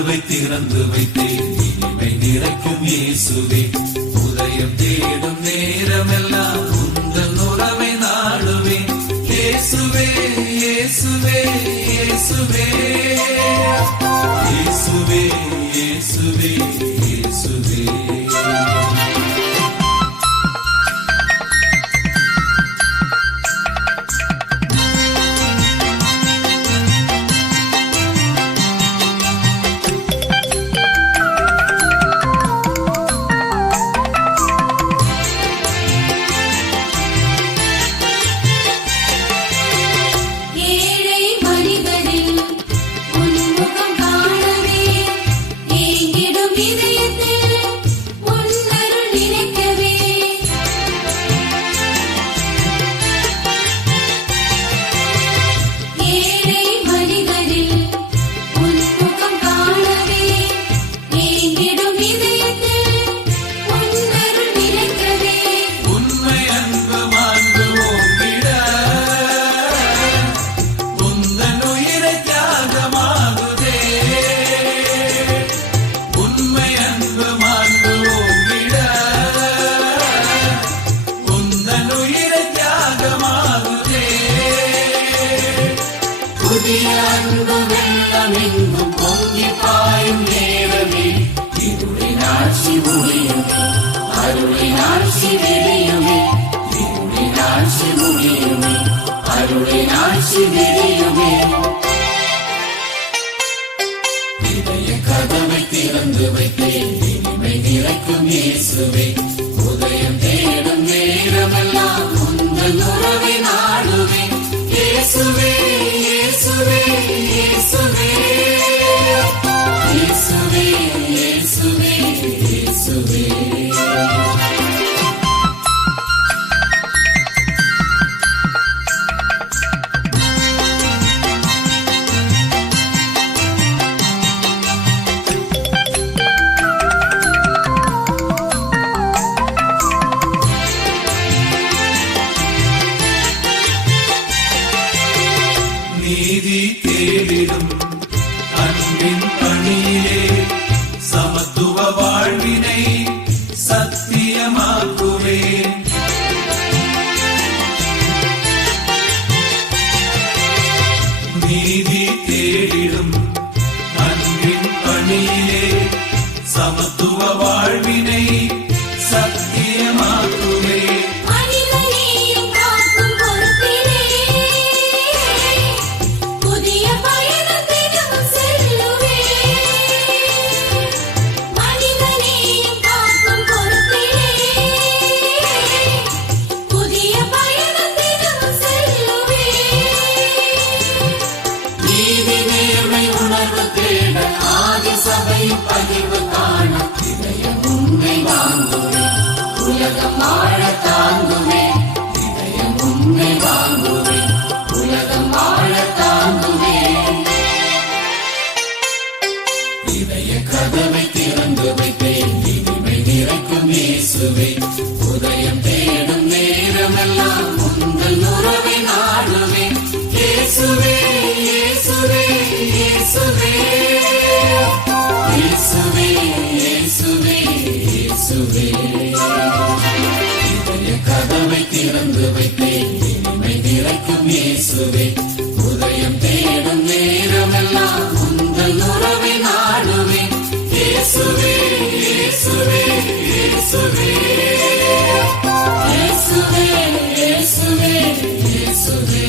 கதவை திறந்து வைத்தேன் இனிமை நிறைக்கும் இயேசுவே. உதயம் தேடும் நேரமெல்லாம் உந்தன் உறவை நாடுவேன். இயேசுவே இயேசுவே இயேசுவே இயேசுவே இயேசுவே இயேசுவே. புதிய அன்பு வெள்ளமெங்கும் பொங்கி பாயும் நேரமே, இருளின் ஆட்சி முடியுமே, அருளின் ஆட்சி விரியுமே. இருளின் ஆட்சி முடியுமே, அருளின் ஆட்சி விரியுமே. இதய கதவை திறந்து வைத்தேன் இனிமை நிறைக்கும் இயேசுவே. உதயம் தேடும் நேரமெல்லாம் உந்தன் உறவை நாடுவேன். இயேசுவே இயேசுவே இயேசுவே இயேசுவே இயேசுவே இயேசுவே. நீதி தேடிடும் அன்பின் பணியிலே சமத்துவ வாழ்வினை சத்தியமாக்குவேன். நீதி தேடிடும் அன்பின் பணியிலே சமத்துவ வாழ்வினை சத்தியமாக்குவேன். பதிவு காண இதயம் உன்னை வாங்குவேன். உலகம் வாழ தாங்குவேன். இதயம் உன்னை வாங்குவேன். உலகம் வாழ தாங்குவேன். இதய கதவை திறந்து வைத்தேன் இனிமை நிறைக்கும் இயேசுவே. உதயம் தேடும் நேரமெல்லாம் உந்தன் உறவை நாடுவேன். இயேசுவே இயேசுவே இயேசுவே இயேசுவே இயேசுவே இயேசுவே. இதய கதவை திறந்து வைத்தேன் இனிமை நிறைக்கும் இயேசுவே. உதயம் தேடும் நேரமெல்லாம் உந்தன் உறவை நாடுவேன். இயேசுவே இயேசுவே இயேசுவே இயேசுவே இயேசுவே இயேசுவே.